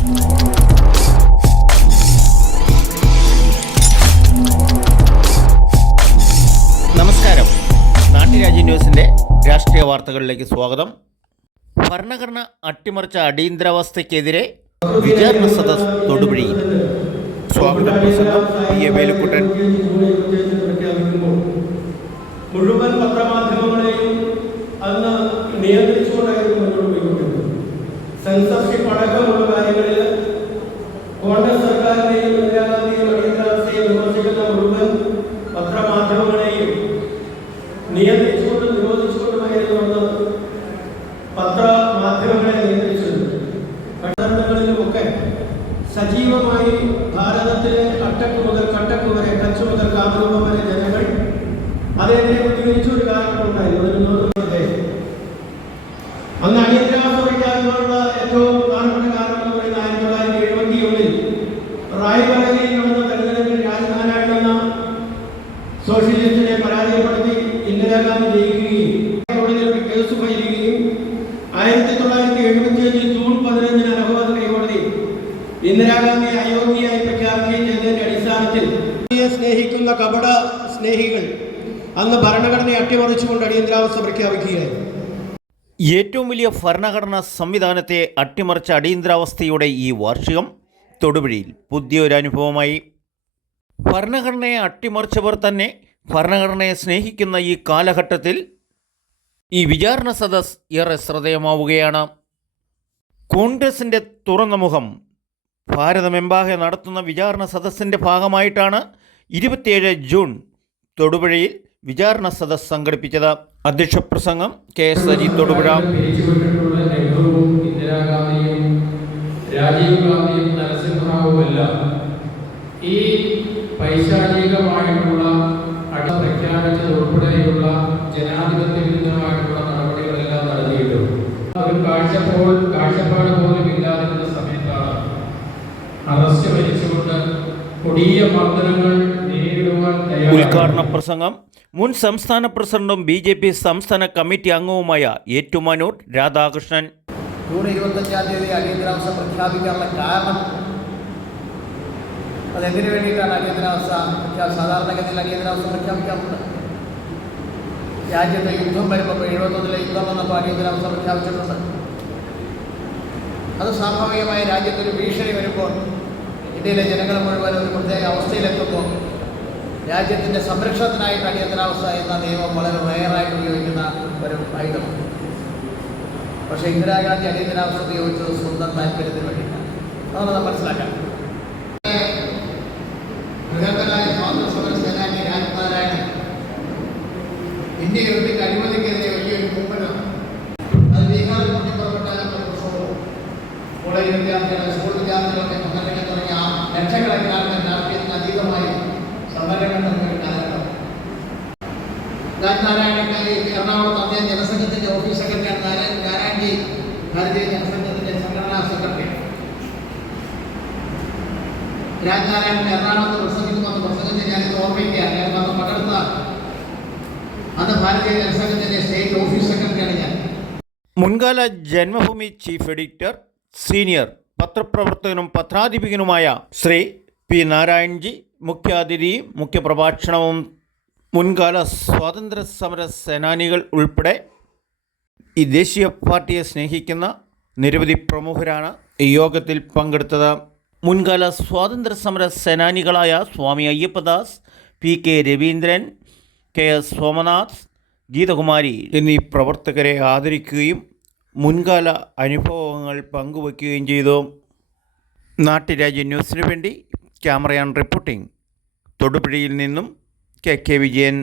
നമസ്കാരം. നാട്ടുരാജ്യ ന്യൂസിന്റെ രാഷ്ട്രീയ വാർത്തകളിലേക്ക് സ്വാഗതം. ഭരണഘടന അട്ടിമറിച്ച അടിയന്തരാവസ്ഥയ്ക്കെതിരെ വിചാരണ സദസ് തൊടുപുഴയിൽ. സ്വാഗതം പ്രസംഗം. പി. എ. മുഴുവൻ പത്രമാധ്യമങ്ങളെയും അന്ന് പോയിക്കൊണ്ടിരുന്നത് സെൻസർഷിപ്പ് അടക്കമുള്ള കാര്യങ്ങളിൽ കോൺഗ്രസ് സർക്കാരിനെയും ഇന്ദിരാഗാന്ധിയും അടിയന്തരാവസ്ഥയെ വിമർശിക്കുന്ന മുഴുവൻ പത്രമാധ്യമങ്ങളെയും നിയന്ത്രിച്ചുകൊണ്ട് നിരോധിച്ചുകൊണ്ടുമായിരുന്നു അന്ന് പത്രമാധ്യമങ്ങളെ നിയന്ത്രിച്ചിരുന്നത് പ്രചരണങ്ങളിലുമൊക്കെ സജീവമായി ഭാരതത്തിലെ കട്ടക്ക് മുതൽ കട്ടക്ക് വരെ കച്ച് മുതൽ കാമരൂപം വരെ ജനങ്ങൾ അതെതിരെ പ്രതികരിച്ച ഒരു കാലഘട്ടമുണ്ടായിരുന്നു ഒരു നേതൃത്വത്തെ അന്ന് അടിയന്തരാവസ്ഥ പ്രഖ്യാപിക്കാനുള്ള ഏറ്റവും പ്രധാനപ്പെട്ട കാരണം എന്ന് പറയുന്നത് ആയിരത്തി തൊള്ളായിരത്തി എഴുപത്തി ഒന്നിൽ റായ്ബറേലിയിൽ നടന്ന തെരഞ്ഞെടുപ്പിൽ രാജ്നാരായണൻ എന്ന സോഷ്യലിസ്റ്റിനെ പരാജയപ്പെടുത്തി ഇന്ദിരാഗാന്ധി ജയിക്കുകയും കോടതിയിൽ ഒരു കേസ് ഫയൽ ചെയ്യുകയും ആയിരത്തി തൊള്ളായിരത്തി എഴുപത്തി അഞ്ച് ജൂൺ പതിനഞ്ചിന് അലഹബാദ് ഹൈക്കോടതി ഇന്ദിരാഗാന്ധി അയോഗ്യയായി പ്രഖ്യാപിക്കുകയും ചെയ്തതിന്റെ അടിസ്ഥാനത്തിൽ സ്നേഹിക്കുന്ന കപട സ്നേഹികൾ അന്ന് ഭരണഘടനയെ അട്ടിമറിച്ചുകൊണ്ട് അടിയന്തരാവസ്ഥ പ്രഖ്യാപിക്കുകയായി ഏറ്റവും വലിയ ഭരണഘടനാ സംവിധാനത്തെ അട്ടിമറിച്ച അടിയന്തരാവസ്ഥയുടെ ഈ വാർഷികം തൊടുപുഴയിൽ. പുതിയൊരു അനുഭവമായി ഭരണഘടനയെ അട്ടിമറിച്ചവർ തന്നെ ഭരണഘടനയെ സ്നേഹിക്കുന്ന ഈ കാലഘട്ടത്തിൽ ഈ വിചാരണ സദസ് ഏറെ ശ്രദ്ധേയമാവുകയാണ്. കോൺഗ്രസിന്റെ തുറന്ന മുഖം ഭാരതമെമ്പാകെ നടത്തുന്ന വിചാരണ സദസ്സിന്റെ ഭാഗമായിട്ടാണ് ഇരുപത്തിയേഴ് ജൂൺ തൊടുപുഴയിൽ വിചാരണ സദസ് സംഘടിപ്പിച്ചത്. അധ്യക്ഷ പ്രസംഗം കെ എസ് അജി തൊടുപുഴ. രാജീവ് ഗാന്ധിയും നരസിംഹറാവുമെല്ലാം ഈ പൈശാചികമായിട്ടുള്ള പ്രഖ്യാപിച്ചത് ഉൾപ്പെടെയുള്ള ജനാധിപത്യ വിരുദ്ധമായിട്ടുള്ള നടപടികളെല്ലാം നടത്തിയിട്ടുണ്ട്. ഒരു കാഴ്ചപ്പോൾ കാഴ്ചപ്പാട് പോലും ഇല്ലാതിരുന്ന സമയത്താണ് അറസ്റ്റ് വരിച്ചുകൊണ്ട് കൊടിയ മർദ്ദനങ്ങൾ നേരിടുവാൻ ഉദ്ഘാടന പ്രസംഗം. മുൻ സംസ്ഥാന പ്രസിഡന്റും ബി ജെ പി സംസ്ഥാന കമ്മിറ്റി അംഗവുമായ ഏറ്റുമാനൂർ രാധാകൃഷ്ണൻ. ജൂൺ ഇരുപത്തഞ്ചാം തീയതി അടിയന്തരാവസ്ഥ പ്രഖ്യാപിക്കാനുള്ള കാരണം? അതെന്തിനു വേണ്ടിയിട്ടാണ് അടിയന്തരാവസ്ഥ? സാധാരണഗതിയിൽ അടിയന്തരാവസ്ഥ പ്രഖ്യാപിക്കാറുണ്ട്. രാജ്യത്ത് യുദ്ധം വരുമ്പോൾ എഴുപത്തൊന്നിലെ യുദ്ധം വന്നപ്പോൾ അടിയന്തരാവസ്ഥ പ്രഖ്യാപിച്ചിട്ടുണ്ട്. അത് സ്വാഭാവികമായി രാജ്യത്തൊരു ഭീഷണി വരുമ്പോൾ ഇന്ത്യയിലെ ജനങ്ങൾ മുഴുവൻ ഒരു പ്രത്യേക അവസ്ഥയിലെത്തുമ്പോൾ രാജ്യത്തിന്റെ സംരക്ഷണത്തിനായിട്ട് അടിയന്തരാവസ്ഥ എന്ന നിയമം വളരെ റയറായിട്ട് ഉപയോഗിക്കുന്ന ഒരു ആയുധമാണ്. പക്ഷേ ഇന്ദിരാഗാന്ധി അടിയന്തരാവസ്ഥ ഉപയോഗിച്ചത് സ്വന്തം താല്പര്യത്തിന് വേണ്ടിയിട്ടാണ്. അതാണ് നാം മനസ്സിലാക്കാൻ ബൃഹത്തരായ സ്വാതന്ത്ര്യ സമര സേനാനി രാജ്നാരായണൻ ഇന്ത്യ വിട്ടിട്ട് അഴിമതിക്കെതിരെ വലിയൊരു മൂവ്മെന്റാണ് അത് ബീഹാറിൽ പൊട്ടിപ്പുറപ്പെട്ട ഒരു പ്രക്ഷോഭവും കോളേജ് വിദ്യാർത്ഥികൾ സ്കൂൾ വിദ്യാർത്ഥികളൊക്കെ സമരങ്ങൾ തുടങ്ങിയ ആ ലക്ഷക്കണക്കിന് ആൾക്കാർ രാഷ്ട്രീയത്തിന് അതീതമായി സമരങ്ങൾ ഒരു കാലഘട്ടം. രാജ്നാരായണൻ ഈ എറണാകുളത്ത് അദ്ദേഹം ജനസംഘത്തിന്റെ ഓഫീസ് സെക്രട്ടറിയാണ് നാരായൺ നാരായണി ഭാരതീയ ജനസംഘത്തിന്റെ സംഘടനാ സെക്രട്ടറി. രാജ്നാരായണൻ എറണാകുളത്ത് പ്രസംഗിക്കുമ്പോൾ പ്രസംഗത്തെ ഞാൻ ഞാനിത് ഓർമ്മിക്കുകയാണ്. ഞാൻ പങ്കെടുത്ത ഭാരതീയ സ്റ്റേറ്റ് ഞാൻ. മുൻകാല ജന്മഭൂമി ചീഫ് എഡിറ്റർ സീനിയർ പത്രപ്രവർത്തകനും പത്രാധിപികനുമായ ശ്രീ പി നാരായൺജി മുഖ്യാതിഥിയും മുഖ്യപ്രഭാഷണവും മുൻകാല സ്വാതന്ത്ര്യ സമര സേനാനികൾ ഉൾപ്പെടെ ഈ ദേശീയ പാർട്ടിയെ സ്നേഹിക്കുന്ന നിരവധി പ്രമുഖരാണ് യോഗത്തിൽ പങ്കെടുത്തത്. മുൻകാല സ്വാതന്ത്ര്യ സമര സേനാനികളായ Swami Ayyappadas P K Raveendran K S Somanath Geethakumari എന്നീ പ്രവർത്തകരെ ആദരിക്കുകയും മുൻകാല അനുഭവങ്ങൾ പങ്കുവയ്ക്കുകയും ചെയ്തു. നാട്ടുരാജ്യ ന്യൂസിനു വേണ്ടി ക്യാമറയാൻ റിപ്പോർട്ടിംഗ്. തൊടുപുഴയിൽ നിന്നും കെ കെ വിജയൻ